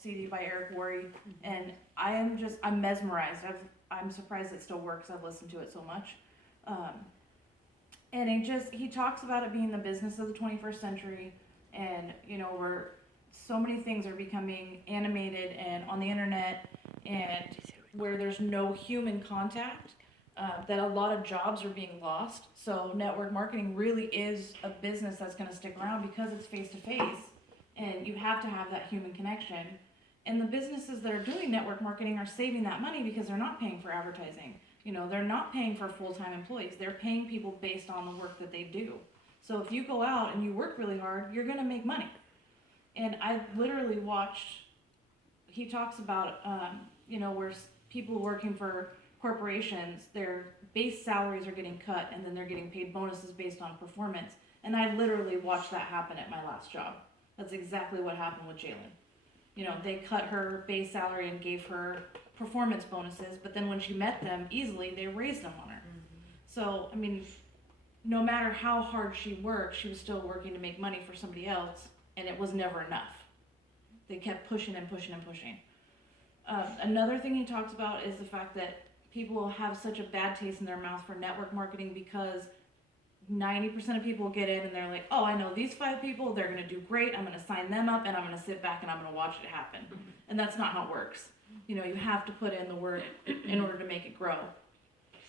CD by Eric Worre, and I'm mesmerized. I'm surprised it still works. I've listened to it so much. And he talks about it being the business of the 21st century, and where so many things are becoming animated and on the internet, and where there's no human contact, that a lot of jobs are being lost. So network marketing really is a business that's going to stick around because it's face to face, and you have to have that human connection. And the businesses that are doing network marketing are saving that money because they're not paying for advertising. They're not paying for full-time employees. They're paying people based on the work that they do. So if you go out and you work really hard, you're going to make money. And I literally watched, he talks about, where people working for corporations, their base salaries are getting cut and then they're getting paid bonuses based on performance. And I literally watched that happen at my last job. That's exactly what happened with Jalen. They cut her base salary and gave her performance bonuses, but then when she met them easily, they raised them on her. So, no matter how hard she worked, she was still working to make money for somebody else, and it was never enough. They kept pushing and pushing and pushing. Another thing he talks about is the fact that people have such a bad taste in their mouth for network marketing because 90% of people get in and they're like, oh, I know these 5 people, they're going to do great, I'm going to sign them up, and I'm going to sit back and I'm going to watch it happen. And that's not how it works. You have to put in the work in order to make it grow.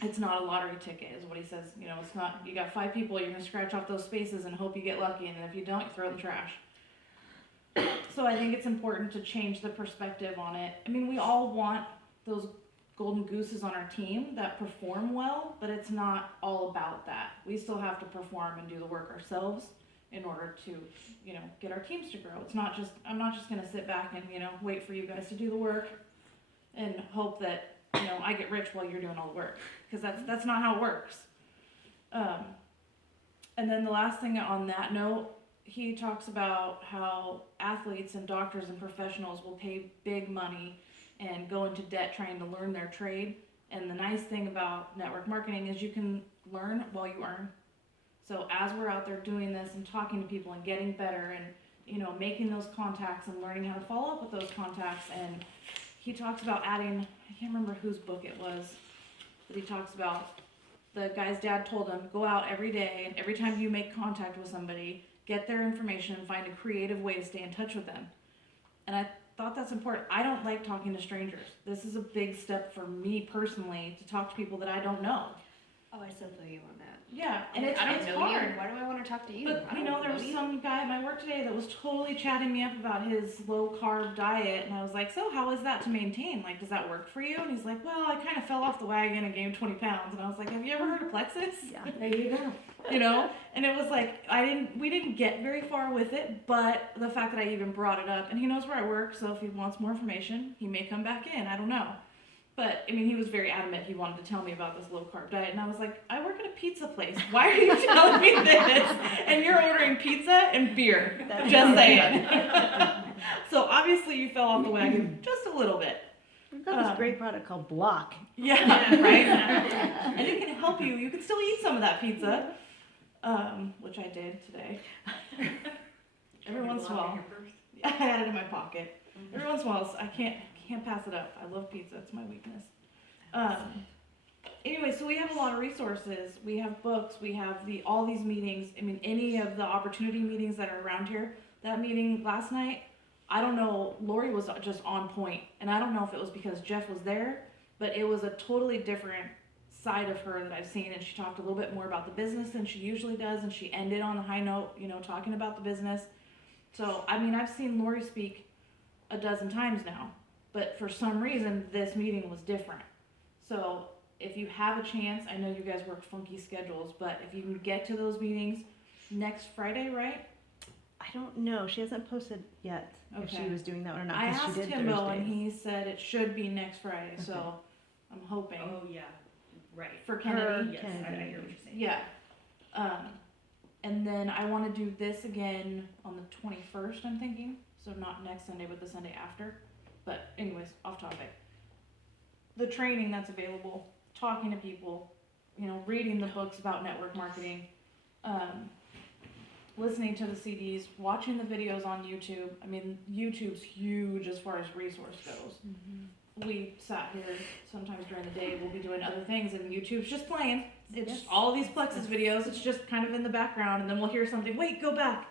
It's not a lottery ticket, is what he says. It's not, you got 5 people, you're going to scratch off those spaces and hope you get lucky, and if you don't, you throw it in the trash. So I think it's important to change the perspective on it. We all want those golden gooses on our team that perform well, but it's not all about that. We still have to perform and do the work ourselves in order to, get our teams to grow. I'm not just going to sit back and, wait for you guys to do the work and hope that, I get rich while you're doing all the work, because that's not how it works. And then the last thing on that note, he talks about how athletes and doctors and professionals will pay big money and go into debt trying to learn their trade. And the nice thing about network marketing is you can learn while you earn. So as we're out there doing this and talking to people and getting better and, making those contacts and learning how to follow up with those contacts, and he talks about adding, I can't remember whose book it was, but he talks about the guy's dad told him, go out every day and every time you make contact with somebody, get their information and find a creative way to stay in touch with them. And I thought that's important. I don't like talking to strangers. This is a big step for me personally to talk to people that I don't know. Oh, I still feel you on that. Yeah, and I don't it's know hard. you. Why do I want to talk to you? But there was some guy at my work today that was totally chatting me up about his low carb diet, and I was like, so how is that to maintain? Like, does that work for you? And he's like, well, I kind of fell off the wagon and gained 20 pounds. And I was like, have you ever heard of Plexus? Yeah, there you go. And it was like, we didn't get very far with it, but the fact that I even brought it up, and he knows where I work, so if he wants more information, he may come back in, I don't know. But, he was very adamant he wanted to tell me about this low-carb diet, and I was like, I work at a pizza place. Why are you telling me this? And you're ordering pizza and beer. Just saying. So, obviously, you fell off the wagon just a little bit. We've got this great product called Block. Yeah, right? And it can help you. You can still eat some of that pizza, which I did today. Every once in a while. I had it in my pocket. Every once in a while, I can't pass it up. I love pizza. It's my weakness. Anyway, so we have a lot of resources. We have books. We have all these meetings. Any of the opportunity meetings that are around here. That meeting last night, I don't know, Lori was just on point. And I don't know if it was because Jeff was there, but it was a totally different side of her that I've seen. And she talked a little bit more about the business than she usually does. And she ended on a high note, talking about the business. So, I've seen Lori speak a dozen times now. But for some reason, this meeting was different. So if you have a chance, I know you guys work funky schedules, but if you can get to those meetings next Friday, right? I don't know. She hasn't posted yet if she was doing that one or not. I She asked did him though, and Thursdays. he said it should be next Friday. Okay. So I'm hoping. Oh yeah, right. For Kennedy. Yes, Kennedy. I hear what you're saying. Yeah. And then I want to do this again on the 21st, I'm thinking. So not next Sunday, but the Sunday after. But anyways, off topic. The training that's available, talking to people, reading the books about network marketing. listening to the CDs, watching the videos on YouTube. I mean, YouTube's huge as far as resource goes. We sat here sometimes during the day, we'll be doing other things, and YouTube's just playing. It's Yes. all these Plexus videos, it's just kind of in the background, and then we'll hear something, wait, go back.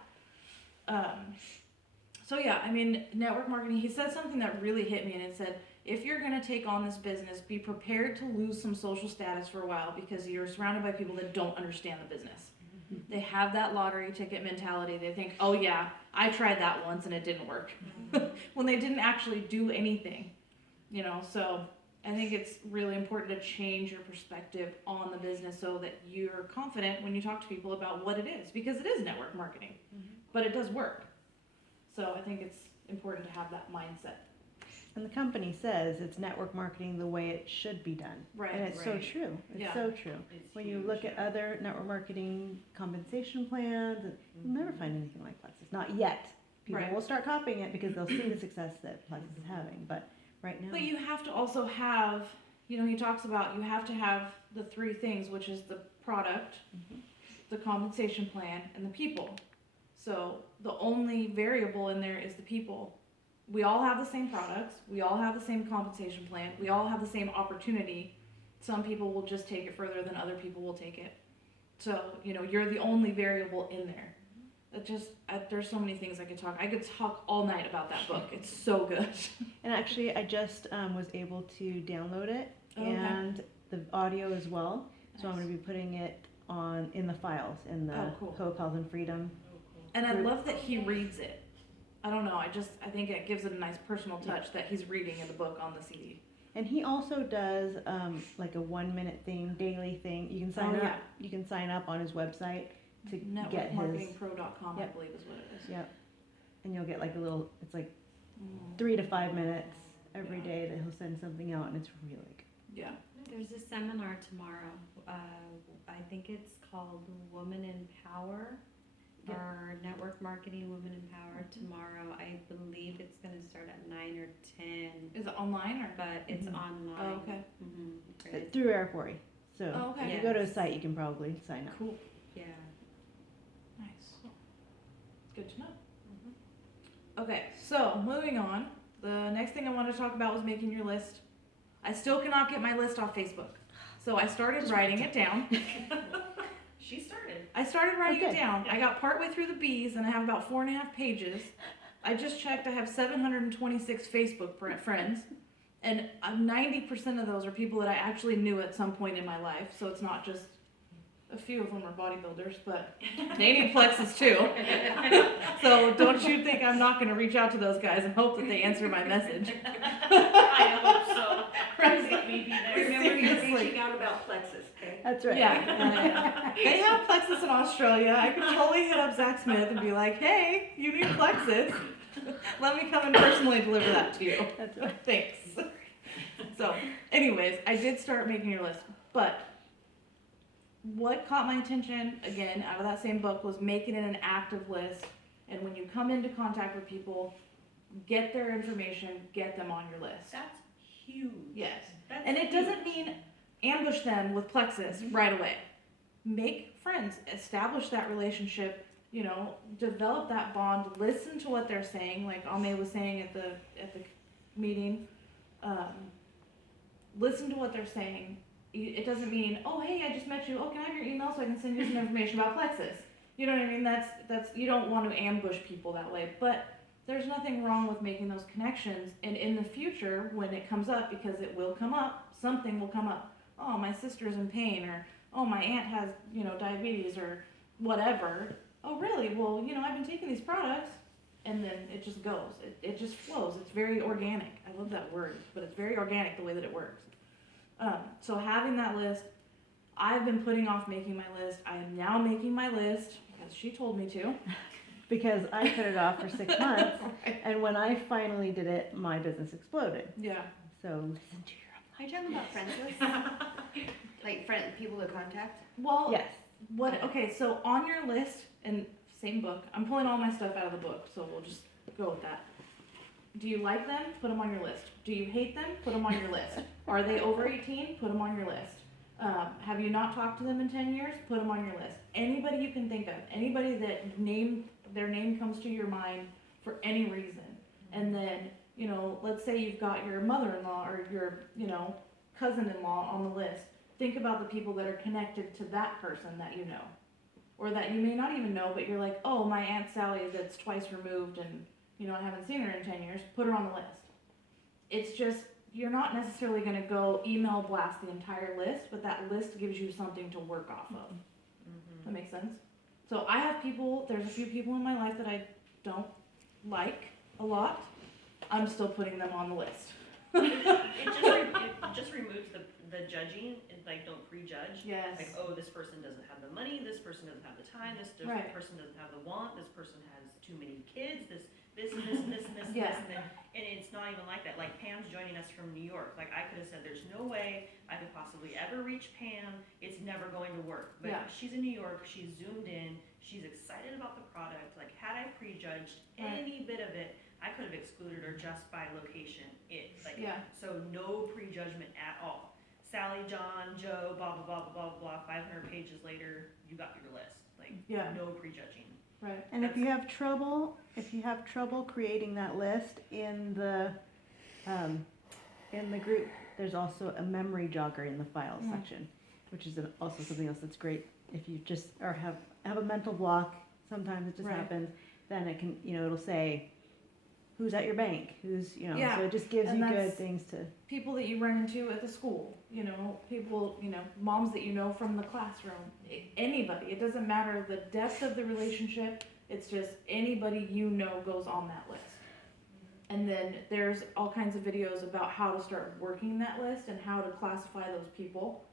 So yeah, I mean, network marketing, he said something that really hit me, and it said, if you're gonna take on this business, be prepared to lose some social status for a while, because you're surrounded by people that don't understand the business. They have that lottery ticket mentality. They think, oh yeah, I tried that once and it didn't work. When they didn't actually do anything, you know, so I think it's really important to change your perspective on the business so that you're confident when you talk to people about what it is, because it is network marketing, but it does work. So I think it's important to have that mindset. And the company says it's network marketing the way it should be done. Right. And it's so Right. true. It's Yeah. so true. When you look at other network marketing compensation plans, you'll never find anything like Plexus. Not yet. People Right. will start copying it because they'll see the success that Plexus is having. But right now, But you have to also have, you know, he talks about you have to have the three things, which is the product, the compensation plan, and the people. So the only variable in there is the people. We all have the same products, we all have the same compensation plan, we all have the same opportunity. Some people will just take it further than other people will take it. So, you know, you're the only variable in there. It just, there's so many things I could talk all night about that book. It's so good. and actually, I just was able to download it Okay. and the audio as well. So I'm Nice. going to be putting it in the files in the Oh, cool. Co-op Health and Freedom. And I love that he reads it. I don't know, I think it gives it a nice personal touch that he's reading in the book on the CD. And he also does like a 1-minute thing, daily thing. You can sign Oh, up. yeah. You can sign up on his website to get his. Networkmarketingpro.com, I Yep. believe is what it is. Yep. And you'll get like a little. It's like Mhm. 3 to 5 minutes every Yeah. day that he'll send something out, and it's really good. Yeah. There's a seminar tomorrow. I think it's called Woman in Power, Yeah. or Network Marketing Women in Power tomorrow. I believe it's going to start at 9 or 10, Is it online or? but it's Mhm. online. Oh, okay. Mm-hmm. Through Airport. So Oh, okay. if you go to his site, you can probably sign up. Cool. Yeah. Nice. Good to know. Okay, so moving on. The next thing I wanted to talk about was making your list. I still cannot get my list off Facebook. So I started writing it down. She started. I started writing Okay. it down. I got partway through the B's and I have about 4.5 pages. I just checked, I have 726 Facebook friends. And 90% of those are people that I actually knew at some point in my life. So it's not just a few of them are bodybuilders, but they need Plexus too. So don't you think I'm not going to reach out to those guys and hope that they answer my message. I hope so. Right. Please let me be there. Remember, you're Seriously. reaching out about Plexus, okay? That's right. Yeah. They have Plexus in Australia. I could totally hit up Zach Smith and be like, hey, you need Plexus. Let me come and personally deliver that to you. That's right. Thanks. So, anyways, I did start making your list. But what caught my attention, again, out of that same book, was making it an active list. And when you come into contact with people, get their information, get them on your list. That's huge. Yes. That's And it doesn't mean ambush them with Plexus right away. Make friends, establish that relationship, you know, develop that bond, listen to what they're saying, like Ame was saying at the meeting. Listen to what they're saying. It doesn't mean, oh hey, I just met you, oh can I have your email so I can send you some information about Plexus? You know what I mean? That's you don't want to ambush people that way. But there's nothing wrong with making those connections, and in the future when it comes up, because it will come up, something will come up. Oh, my sister's in pain, or oh, my aunt has, you know, diabetes, or whatever. Oh, really? Well, you know, I've been taking these products, and then it just goes. It just flows. It's very organic. I love that word, but it's very organic the way that it works. So having that list, I've been putting off making my list. I am now making my list because she told me to. Because I put it off for 6 months, Right. and when I finally did it, my business exploded. Yeah. So listen to your Are you talking about friends list? Like people to contact? Well, Yes. Okay, so on your list, and same book, I'm pulling all my stuff out of the book, so we'll just go with that. Do you like them? Put them on your list. Do you hate them? Put them on your list. Are they over 18? Put them on your list. Have you not talked to them in 10 years? Put them on your list. Anybody you can think of, anybody that their name comes to your mind for any reason. And then, let's say you've got your mother-in-law or your, cousin-in-law on the list. Think about the people that are connected to that person that you know. Or that you may not even know, but you're like, oh, my Aunt Sally that's twice removed and, I haven't seen her in 10 years. Put her on the list. It's just, you're not necessarily going to go email blast the entire list, but that list gives you something to work off of. That makes sense? So I have there's a few people in my life that I don't like a lot. I'm still putting them on the list. It just removes the judging, and like, don't prejudge. Yes. Like, oh, this person doesn't have the money, this person doesn't have the time, this Right. person doesn't have the want, this person has too many kids, this, Yeah. and it's not even like that. Like, Pam's joining us from New York. Like, I could have said, there's no way I could possibly ever reach Pam. It's never going to work. But Yeah. she's in New York. She's zoomed in. She's excited about the product. Like, had I prejudged any bit of it, I could have excluded her just by location. Yeah. So no prejudgment at all. Sally, John, Joe, blah blah blah blah blah blah. 500 pages later, you got your list. Like, Yeah. no prejudging. Right. And if you have trouble creating that list in the group, there's also a memory jogger in the files section, which is also something else that's great. If you just have a mental block, sometimes it just Right. happens. Then it can, it'll say, who's at your bank, who's, Yeah. So it just gives And you good that's- things to. People that you run into at the school, people, moms that you know from the classroom, anybody. It doesn't matter the depth of the relationship. It's just anybody goes on that list. And then there's all kinds of videos about how to start working that list and how to classify those people.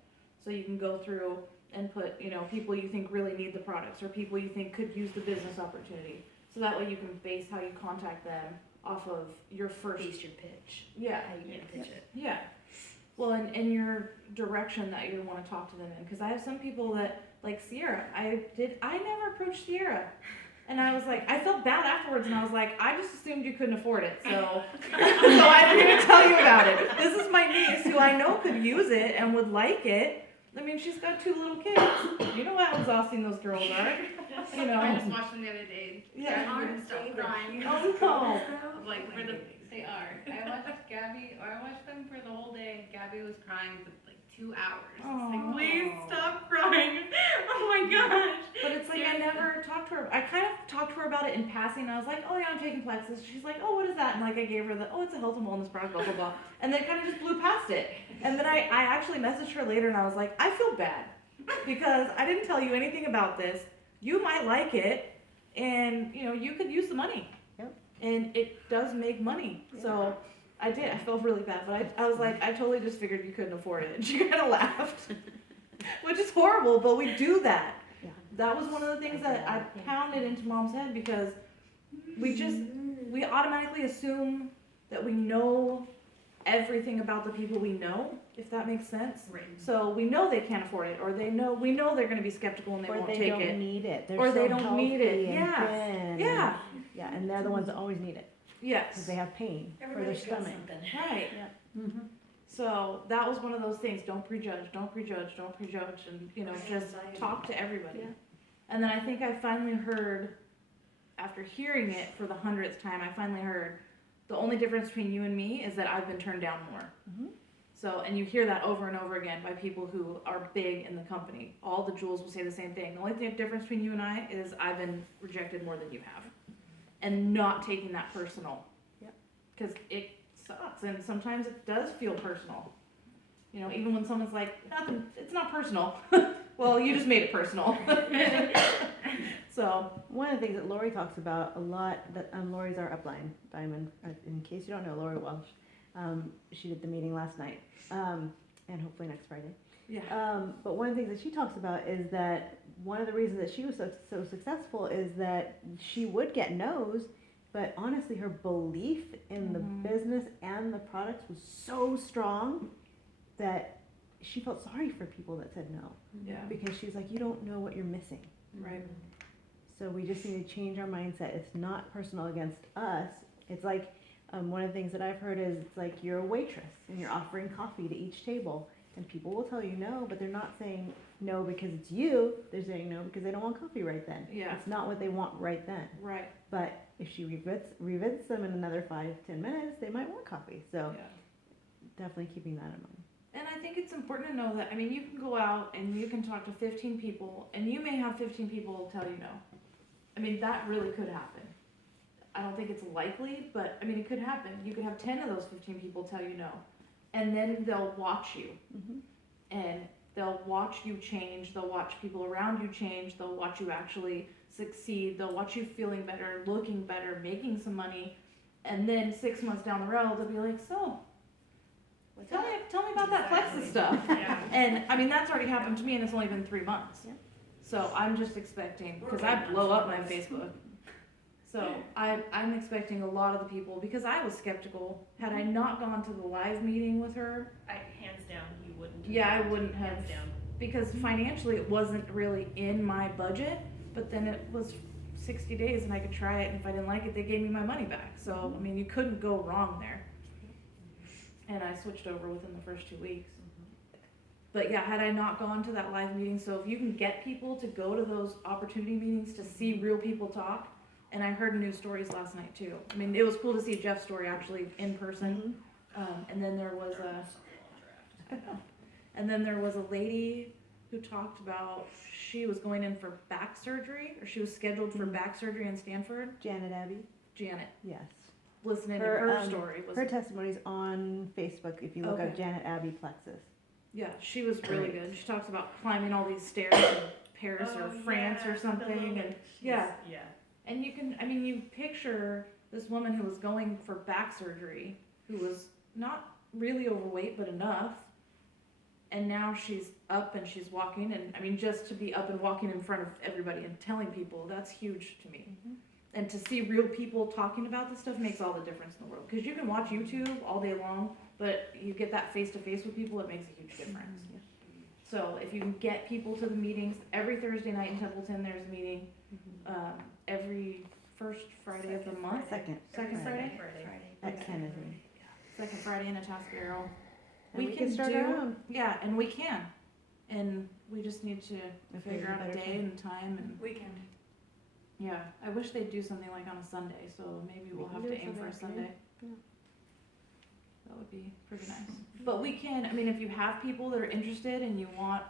So you can go through and put, people you think really need the products or people you think could use the business opportunity. So that way you can base how you contact them off of your first. Base your pitch. Yeah. How you gonna pitch it? Yeah. Well, and your direction that you want to talk to them in. Because I have some people that, like Sierra, I never approached Sierra. And I was like, I felt bad afterwards, and I was like, I just assumed you couldn't afford it, so I didn't even tell you about it. This is my niece who I know could use it and would like it. I mean, she's got 2 little kids. You know how exhausting those girls are. I just watched them the other day. Yeah. Gabby wouldn't stop crying. Oh, Like they are. I watched them for the whole day. Gabby was crying for like 2 hours. It's Aw. like, please stop crying. Oh my gosh. But it's like I never talked to her. I kind of talked to her about it in passing. I was like, oh yeah, I'm taking Plexus. She's like, oh, what is that? And like I gave her it's a health and wellness product, blah, blah, blah. And then kind of just blew past it. And then I actually messaged her later and I was like, I feel bad because I didn't tell you anything about this. You might like it and, you could use the money. Yep. And it does make money. Yeah. So I did. I felt really bad. But I was like, I totally just figured you couldn't afford it. And she kind of laughed, which is horrible, but we do that. Yeah. That was one of the things that I pounded into Mom's head because we automatically assume that we know everything about the people we know, if that makes sense. Right. So we know they can't afford it, or we know they're going to be skeptical and they won't Or they take don't it. need it. They're Or they so don't need it. healthy and Yeah. thin Yeah. Yeah, and they're the ones that always need it because Yes. they have pain for their Everybody's got stomach. something. Right. So that was one of those things. Don't prejudge. Don't prejudge. Don't prejudge. And just talk to everybody. Yeah. And then I think I finally heard, after hearing it for the 100th time, I finally heard the only difference between you and me is that I've been turned down more. Mhm. So, and you hear that over and over again by people who are big in the company. All the jewels will say the same thing. The only difference between you and I is I've been rejected more than you have. And not taking that personal. Yep. Because it sucks, and sometimes it does feel personal. Even when someone's like, nothing, it's not personal. Well, you just made it personal. So, One of the things that Lori talks about a lot, that Lori's our upline diamond. In case you don't know, Lori Welsh, she did the meeting last night, and hopefully next Friday. yeah. But one of the things that she talks about is that one of the reasons that she was so successful is that she would get no's, but honestly, her belief in the Mhm. business and the products was so strong that she felt sorry for people that said no, Yeah. because she was like, you don't know what you're missing. Right. So we just need to change our mindset. It's not personal against us. It's like one of the things that I've heard is it's like you're a waitress and you're offering coffee to each table. And people will tell you no, but they're not saying no because it's you. They're saying no because they don't want coffee right then. Yeah. It's not what they want right then. Right. But if she revisits them in another 5-10 minutes, they might want coffee. So Yeah. definitely keeping that in mind. And I think it's important to know that, I mean, you can go out and you can talk to 15 people, and you may have 15 people tell you no. I mean, that really could happen. I don't think it's likely, but I mean, it could happen. You could have 10 of those 15 people tell you no. And then they'll watch you. Mm-hmm. And they'll watch you change. They'll watch people around you change. They'll watch you actually succeed. They'll watch you feeling better, looking better, making some money. And then 6 months down the road, they'll be like, so, tell me about that Plexus stuff. Yeah. And I mean, that's already happened to me, and it's only been 3 months. Yeah. So I'm just expecting, because I blow up my Facebook. So I'm expecting a lot of the people, because I was skeptical. Had I not gone to the live meeting with her, Hands down, you wouldn't. Yeah, I wouldn't have. Hands down. because financially it wasn't really in my budget, but then it was 60 days and I could try it, and if I didn't like it, they gave me my money back. So, I mean, you couldn't go wrong there. And I switched over within the first 2 weeks. But yeah, had I not gone to that live meeting, so if you can get people to go to those opportunity meetings to see real people talk, and I heard news stories last night too. I mean, it was cool to see Jeff's story actually in person. And then there was a lady who talked about she was going in for back surgery, or she was scheduled for back surgery in Stanford. Janet Abbey? Janet, Yes. listening Her, to her story was, Her testimony's on Facebook if you look up Okay. Janet Abbey Plexus. yeah, she was really good. She talks about climbing all these stairs in Paris or France or something, and yeah. Yeah. And you can, I mean, you picture this woman who was going for back surgery, who was not really overweight, but enough. And now she's up and she's walking, and I mean, just to be up and walking in front of everybody and telling people, that's huge to me. And to see real people talking about this stuff makes all the difference in the world. Because you can watch YouTube all day long, but you get that face to face with people, it makes a huge difference. So if you can get people to the meetings, every Thursday night in Templeton, there's a meeting. Every first Friday of the month. Second Friday? at Kennedy. Second Friday in Atascadero. And we can start our own. Yeah, and we can. And we just need to If figure there's a out a better day time. and time, and Weekend. yeah, I wish they'd do something like on a Sunday, so maybe we'll We have can to do it aim for a Sunday Sunday. Yeah. That would be pretty nice. But we can, I mean, if you have people that are interested and you want,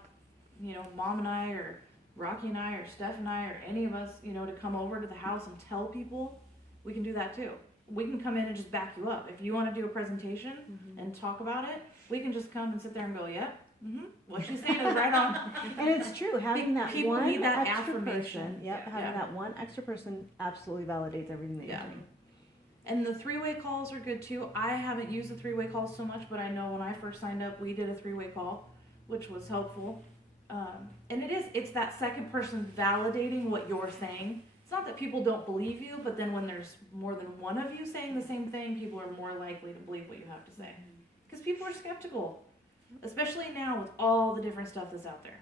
you know, Mom and I or Rocky and I or Steph and I or any of us, you know, to come over to the house and tell people, we can do that too. We can come in and just back you up. If you want to do a presentation and talk about it, we can just come and sit there and go, yep, what she's saying is right on. And it's true, having that People one need that extra affirmation. person, yep, having Yeah. that one extra person absolutely validates everything that Yeah. you're doing. And the three-way calls are good too. I haven't used the three-way calls so much, but I know when I first signed up, we did a three-way call, which was helpful. And it's that second person validating what you're saying. It's not that people don't believe you, but then when there's more than one of you saying the same thing, people are more likely to believe what you have to say. Because people are skeptical, especially now with all the different stuff that's out there.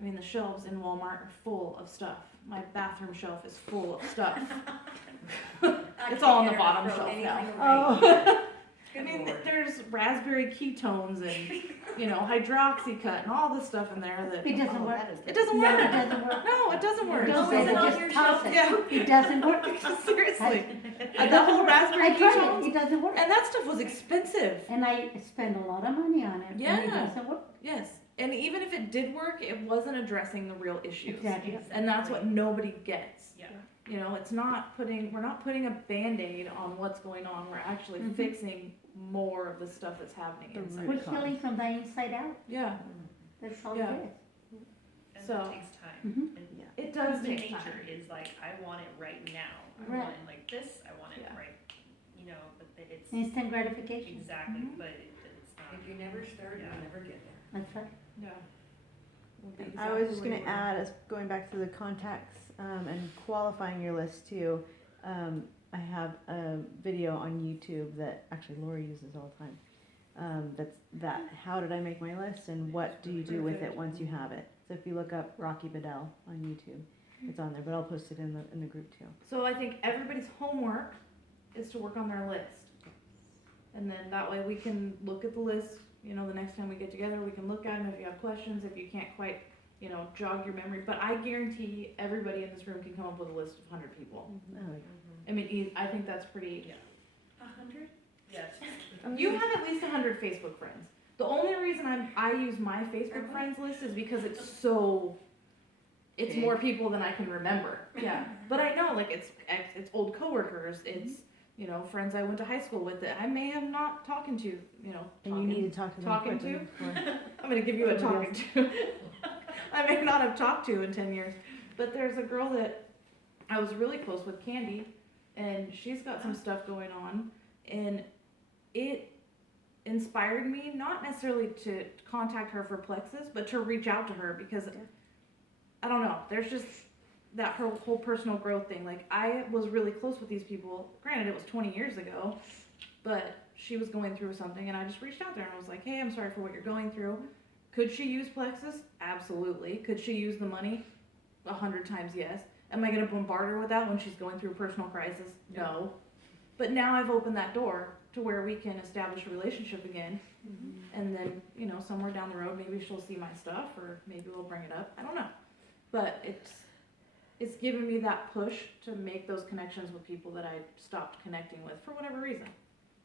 I mean, the shelves in Walmart are full of stuff. My bathroom shelf is full of stuff. It's all on the bottom shelf now. Oh, I mean, there's raspberry ketones and, you know, hydroxycut and all this stuff in there that. It doesn't work. It doesn't No, work. it doesn't work. No, it doesn't work. Don't So- say that, on just your toss shelf, it. Yeah. It doesn't work. Seriously. It The whole doesn't work. raspberry I tried it, ketones, it doesn't work. and that stuff was expensive. And I spend a lot of money on it, and Yeah. it doesn't work. Yes. And even if it did work, it wasn't addressing the real issues. Exactly. And that's what nobody gets. Yeah. You know, we're not putting a Band-Aid on what's going on. We're actually Mhm. fixing more of the stuff that's happening The inside. root We're healing from the inside out, Yeah, that's all Yeah. it is. And So- that takes time. Mhm. And it does human take nature time. is like, I want it right now. I Right. want it like this, I want it Yeah. right, you know, but it's, Instant gratification, exactly, Mhm. but it's not. If you never start, Yeah. you'll never get there. that's right. Yeah. Will be I was exactly just what gonna you add, as going back to the contacts, and qualifying your list too. I have a video on YouTube that actually Lori uses all the time. That's how did I make my list and what do you do with it once you have it? So if you look up Rocky Bedell on YouTube, it's on there, but I'll post it in the group too. So I think everybody's homework is to work on their list. And then that way we can look at the list you know, the next time we get together, we can look at them if you have questions, if you can't quite, you know, jog your memory. But I guarantee everybody in this room can come up with a list of 100 people. Oh, I mean, I think that's pretty. 100? Yes. You have at least 100 Facebook friends. The only reason I use my Facebook friends list is because it's so. It's more people than I can remember. Yeah, but I know, like, it's old coworkers. It's, you know, friends I went to high school with that I may have not talking to. You know, And you need to talk to them talking quickly to? before- I'm gonna give you a talking to. I may not have talked to in 10 years, but there's a girl that I was really close with, Candy, and she's got some stuff going on, and it inspired me not necessarily to contact her for Plexus, but to reach out to her because I don't know. There's just that whole personal growth thing. Like, I was really close with these people. Granted, it was 20 years ago, but she was going through something, and I just reached out there and I was like, hey, I'm sorry for what you're going through. Could she use Plexus? Absolutely. Could she use the money? 100 times yes. Am I going to bombard her with that when she's going through a personal crisis? No. But now I've opened that door to where we can establish a relationship again. And then, you know, somewhere down the road, maybe she'll see my stuff, or maybe we'll bring it up. I don't know. But it's given me that push to make those connections with people that I stopped connecting with for whatever reason.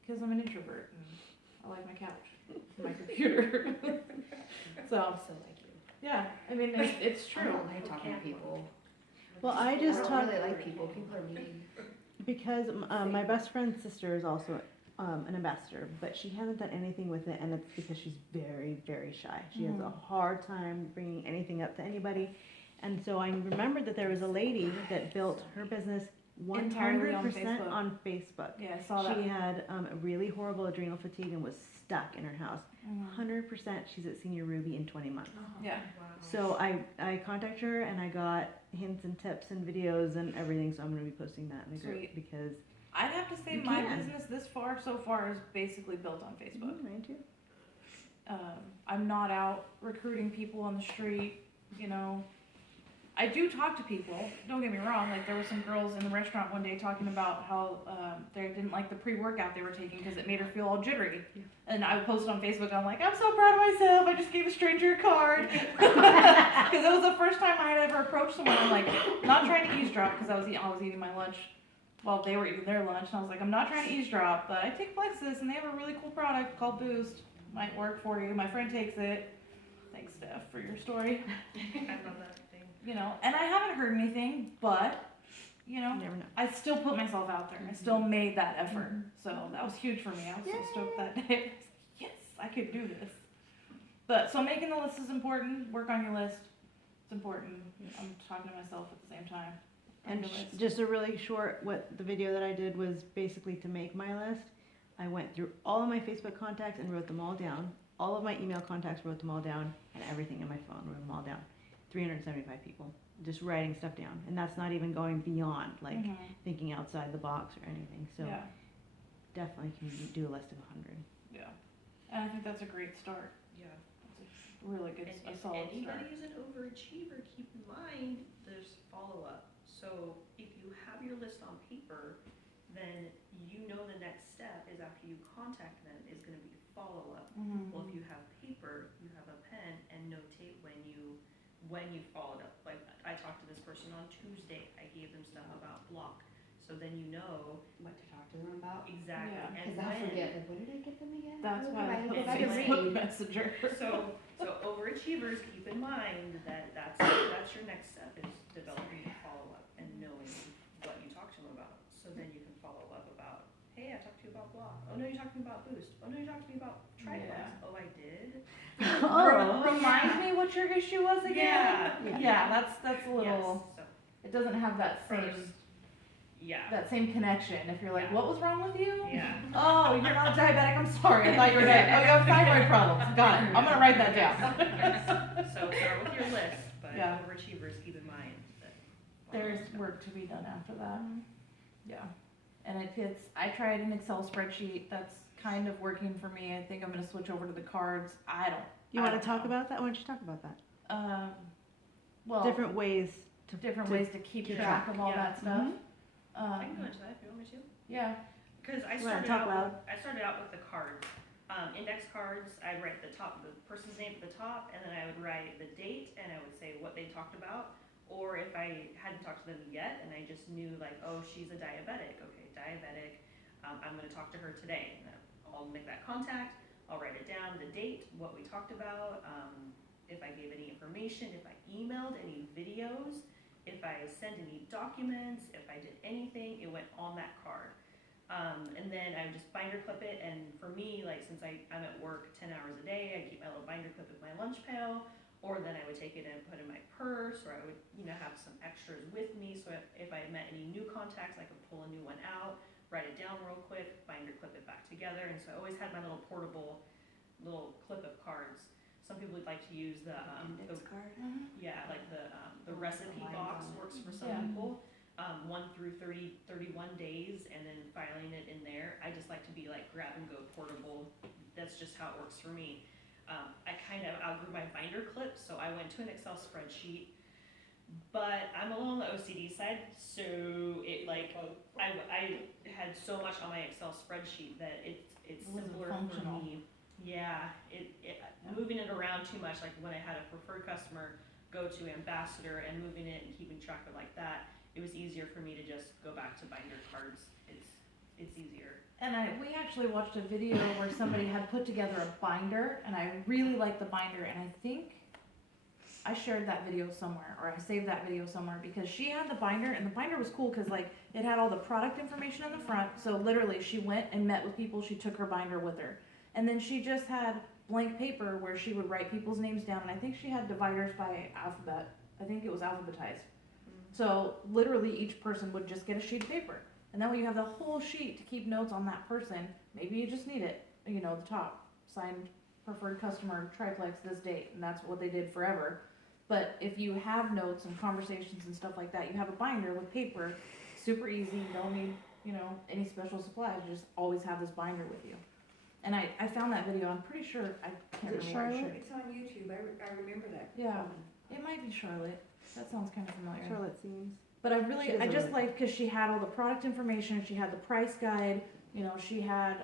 Because I'm an introvert and I like my couch, my computer. So, like you. yeah, I mean, it's I true. don't like talking to people. Well, I I just don't talk really like people. People are mean. because my best friend's sister is also an ambassador, but she hasn't done anything with it, and it's because she's very, very shy. She has a hard time bringing anything up to anybody. And so I remembered that there was a lady that built her business Entirely on 100% Facebook. on Facebook. Yeah, I saw that. She had a really horrible adrenal fatigue and was stuck in her house. 100% she's at Senior Ruby in 20 months. Yeah. So I contacted her and I got hints and tips and videos and everything. So I'm going to be posting that in the group Sweet. because I'd have to say You my can. business so far is basically built on Facebook. Mine too. I'm not out recruiting people on the street, you know. I do talk to people, don't get me wrong, like there were some girls in the restaurant one day talking about how they didn't like the pre-workout they were taking because it made her feel all jittery. And I posted on Facebook, I'm like, I'm so proud of myself, I just gave a stranger a card. Because it was the first time I had ever approached someone, I'm like, not trying to eavesdrop because I was eating my lunch while they were eating their lunch. And I was like, I'm not trying to eavesdrop, but I take Plexus and they have a really cool product called Boost. Might work for you. My friend takes it. Thanks, Steph, for your story. I love that thing. You know, and I haven't heard anything, but, you know, You never know. I still put myself out there. I still made that effort. So that was huge for me. I was so stoked that day. I was like, yes, I could do this. But, so making the list is important. Work on your list. It's important. I'm talking to myself at the same time. And On your list. just a really short, the video that I did was basically to make my list. I went through all of my Facebook contacts and wrote them all down. All of my email contacts, wrote them all down, and everything in my phone, wrote them all down. 375 people, just writing stuff down. And that's not even going beyond, like, Mhm. thinking outside the box or anything. So Yeah, definitely can do a list of 100. yeah. And I think that's a great start. Yeah. It's a really good, And a if solid start. anybody is an overachiever, keep in mind, there's follow-up. So if you have your list on paper, then you know the next step is after you contact them is gonna be follow-up. Mhm. Well, if you have paper, you have a pen and notate when you followed up. Like, I talked to this person on Tuesday, I gave them stuff about block. So then you know What to talk to them about? exactly. Yeah. And Because I when. forget, like, what did I get them again? That's Oh, why I go put back and Facebook read. Messenger. So overachievers, keep in mind that that's your next step is developing the follow-up and knowing what you talked to them about. So then you can follow up about, hey, I talked to you about block. Oh, no, you talked to me about boost. Oh, no, you talked to me about triplex. Yeah. Oh, I did? Remind me what your issue was again. Yeah. Yeah, that's a little. Yes, so, It doesn't have that first, same connection. If you're like, Yeah. what was wrong with you? Yeah. Oh, you're not diabetic. I'm sorry. I thought you were diabetic. Oh, you have thyroid problems. Got it. I'm gonna write that down. So start with your list, but Yeah. overachievers, keep in mind that. There's work to be done after that. Yeah, and I tried an Excel spreadsheet. That's kind of working for me. I think I'm gonna switch over to the cards. You want to talk about that? Why don't you talk about that? Well, Different ways to ways to keep track of all Yeah. that stuff. I can go into that if you want me to. Yeah. Because I You wanna started talk out. loud? I started out with the cards. index cards, I'd write the person's name at the top, and then I would write the date, and I would say what they talked about. Or if I hadn't talked to them yet, and I just knew like, oh, she's a diabetic, okay, diabetic, I'm gonna talk to her today. And I'll make that contact, I'll write it down, the date, what we talked about, if I gave any information, if I emailed any videos, if I sent any documents, if I did anything, it went on that card. And then I would just binder clip it, and for me, like, since I'm at work 10 hours a day, I keep my little binder clip in my lunch pail, or then I would take it and put it in my purse, or I would, have some extras with me, so if I met any new contacts, I could pull a new one out, write it down real quick, binder clip it back together, and so I always had my little portable little clip of cards. Some people would like to use the card. yeah, like the recipe box works for some Yeah. people. 1 through 31 days, and then filing it in there. I just like to be like grab and go portable. That's just how it works for me. I kind of outgrew my binder clips, so I went to an Excel spreadsheet. But I'm a little on the OCD side, so it like I had so much on my Excel spreadsheet that it's wasn't simpler functional. for me. Yeah, moving it around too much, like when I had a preferred customer go to ambassador and moving it and keeping track of like that, it was easier for me to just go back to binder cards. It's easier. And we actually watched a video where somebody had put together a binder, and I really liked the binder, and I think I shared that video somewhere, or I saved that video somewhere, because she had the binder, and the binder was cool because like it had all the product information in the front. So literally, she went and met with people. She took her binder with her, and then she just had blank paper where she would write people's names down, and I think she had dividers by alphabet. I think it was alphabetized. So literally each person would just get a sheet of paper. And then when you have the whole sheet to keep notes on that person, maybe you just need it, the top, signed preferred customer, triplex this date, and that's what they did forever. But if you have notes and conversations and stuff like that, you have a binder with paper, super easy, you don't need, any special supplies, you just always have this binder with you. And I found that video, I'm pretty sure, I can't Is it remember. Charlotte? It's on YouTube, I remember that. Yeah, it might be Charlotte, that sounds kind of familiar. Charlotte seems. But She I does just a- like, because she had all the product information, she had the price guide, she had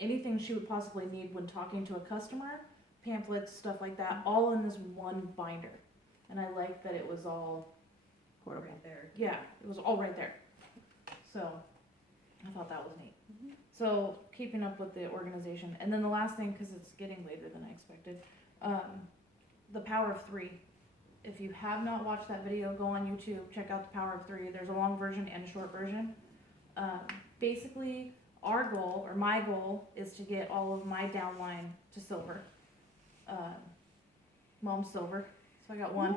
anything she would possibly need when talking to a customer, pamphlets, stuff like that, all in this one binder. And I like that it was all, Portable. Right there. yeah, it was all right there. So I thought that was neat. So keeping up with the organization. And then the last thing, because it's getting later than I expected, the Power of 3. If you have not watched that video, go on YouTube, check out the Power of 3. There's a long version and a short version. Basically, our goal, or my goal, is to get all of my downline to silver. Mom's silver, so I got one.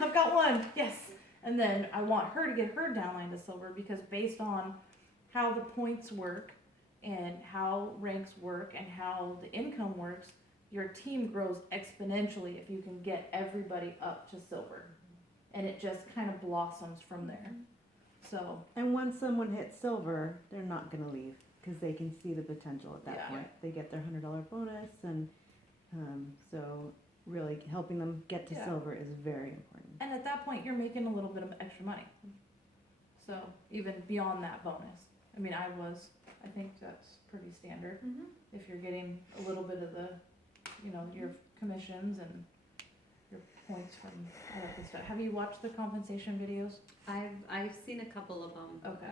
I've got one, yes. And then I want her to get her downline to silver, because based on how the points work and how ranks work and how the income works, your team grows exponentially if you can get everybody up to silver. And it just kind of blossoms from there. So, And once someone hits silver, they're not gonna leave, because they can see the potential at that Yeah. point. They get their $100 bonus, and so really helping them get to Yeah. silver is very important. and at that point, you're making a little bit of extra money. So, even beyond that bonus. I think that's pretty standard. Mm-hmm. If you're getting a little bit of the, your commissions and your points from all that good stuff. Have you watched the compensation videos? I've seen a couple of them. Okay.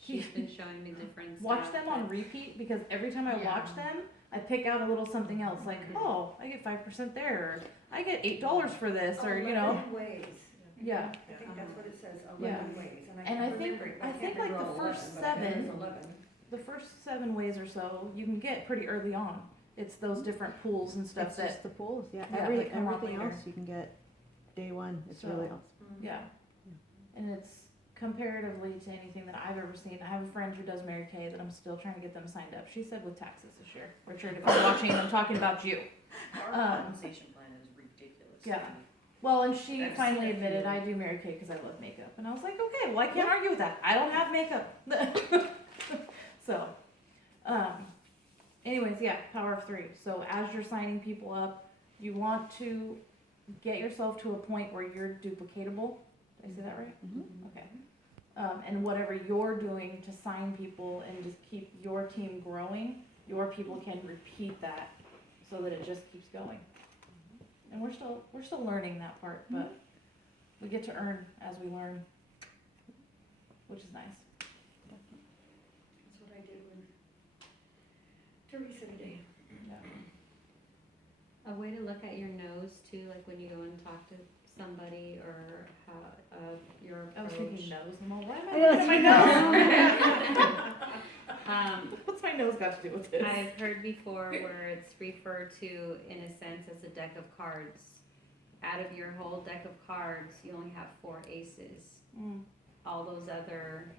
She's been showing me different Watch stuff, them on but- repeat, because every time I Yeah. watch them, I pick out a little something else, like, oh, I get 5% there, or I get $8 for this, or, 11 ways. Yeah. I think that's what it says, Yeah. 11 ways, and I And can't I think- remember it. I think, like, the remember all first 11, but I think seven- it's 11. the first 7 ways or so, you can get pretty early on. It's those different pools and stuff It's that, just the pools, yeah. Yeah, Every, they come on everything later. else you can get day one. It's So- really awesome. yeah. And it's comparatively to anything that I've ever seen. I have a friend who does Mary Kay that I'm still trying to get them signed up. She said with taxes this year. Richard, if you're watching, I'm talking about you. Our compensation plan is ridiculous. Yeah. Well, and she I've finally seen a admitted, few. I do Mary Kay because I love makeup. And I was like, okay, well, I can't argue with that. I don't have makeup. So, anyways, yeah, Power of 3. So as you're signing people up, you want to get yourself to a point where you're duplicatable. Did I say that right? Mhm. Okay. And whatever you're doing to sign people and just keep your team growing, your people can repeat that so that it just keeps going. And we're still learning that part, but we get to earn as we learn, which is nice. That's what I did when Teresa today. A way to look at your nose too, like when you go and talk to somebody or how, your I was approach. thinking nose. I'm all, why am I I know, looking at my nose? What's my nose got to do with this? I've heard before where it's referred to in a sense as a deck of cards. Out of your whole deck of cards, you only have 4 aces. Mm, All those other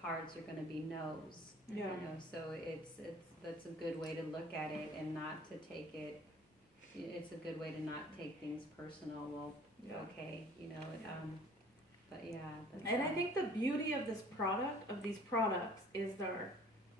cards are gonna be no's. yeah. You know, so that's a good way to look at it and not to take it, it's a good way to not take things personal, well, Yeah. okay, you know, but yeah. That's And I think the beauty of this product, of these products, is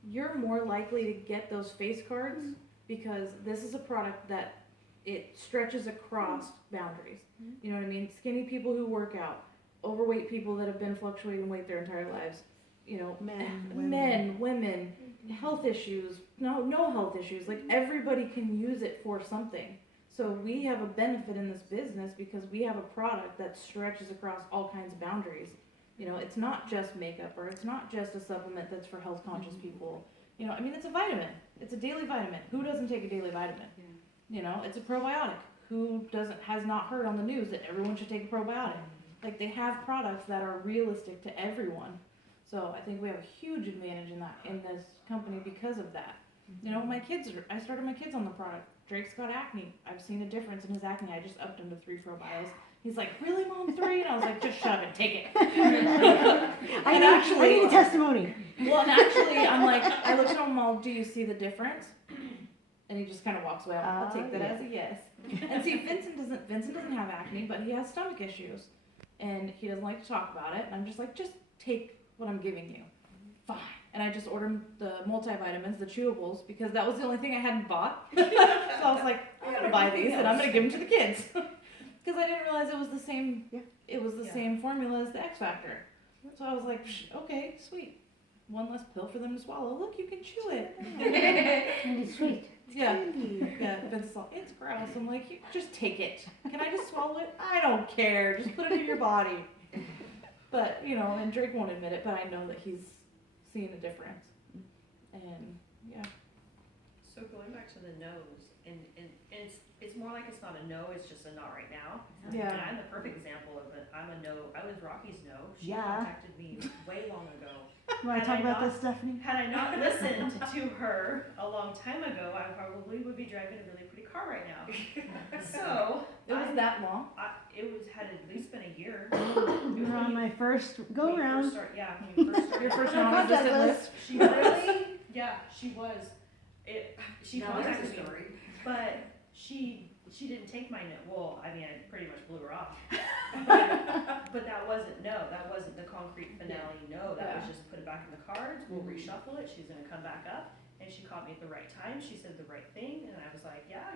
you're more likely to get those face cards because this is a product that it stretches across boundaries. You know what I mean? Skinny people who work out, overweight people that have been fluctuating in weight their entire lives, you know, men, women, health issues, no health issues. Like everybody can use it for something. So we have a benefit in this business because we have a product that stretches across all kinds of boundaries. You know, it's not just makeup or it's not just a supplement that's for health conscious people. You know, I mean, it's a vitamin. It's a daily vitamin. Who doesn't take a daily vitamin? Yeah. You know, it's a probiotic. Who has not heard on the news that everyone should take a probiotic? Like they have products that are realistic to everyone. So I think we have a huge advantage in this company because of that. You know, I started my kids on the product. Drake's got acne. I've seen a difference in his acne. I just upped him to 3 probios. He's like, really, Mom, 3? And I was like, just shut up and take it. I need a testimony. Well, and actually, I'm like, I looked at him all, do you see the difference? And he just kind of walks away. I'll take that as a yes. And see, Vincent doesn't have acne, but he has stomach issues. And he doesn't like to talk about it. And I'm just like, just take what I'm giving you. Fine. And I just ordered the multivitamins, the chewables, because that was the only thing I hadn't bought. So I was like, I'm going to buy these and I'm going to give them to the kids. Because I didn't realize it was the same. Yeah. It was the same formula as the X Factor. So I was like, okay, sweet. One less pill for them to swallow. Look, you can chew it. And it's sweet. Yeah. Yeah. Vince's all, it's gross. I'm like, you just take it. Can I just swallow it? I don't care. Just put it in your body. But you know, and Drake won't admit it, but I know that he's seeing a difference. And yeah. So going back to the nose, and it's more like it's not a no, it's just a not right now. Yeah. And I'm the perfect example of it. I'm a no. I was Rocky's no. She Yeah. contacted me way long ago. You want to talk about this, Stephanie? Had I not listened to her a long time ago, I probably would be driving a really pretty car right now. So It was that long? had at least been a year. You're on my first go around. When we first started. Your first Your one on the contact visit list. list. She really? Yeah, she was. She Now there's a contacted me, story. but she didn't take my no. Well, I mean, I pretty much blew her off. But that wasn't no. That wasn't the concrete finale no. That was just put it back in the cards. We'll reshuffle it. She's gonna come back up. And she caught me at the right time. She said the right thing, and I was like, yeah,